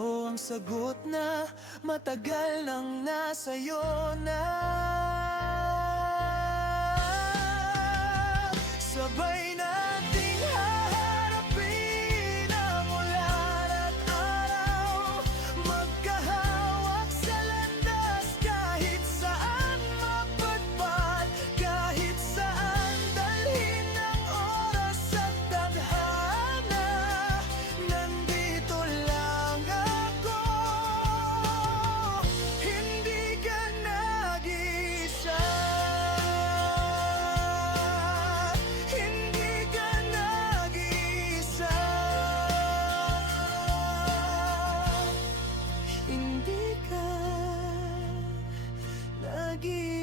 Ito ang sagot na matagal nang nasa'yo na. Sabay nating haharapin ang ulan at araw, magkahawak sa landas kahit saan mapadpad, kahit saan dalhin ng oras at tadhana. Nandito lang ako, hindi ka nag-iisa. Hindi ka nag-iisa. Hindi ka nag-iisa.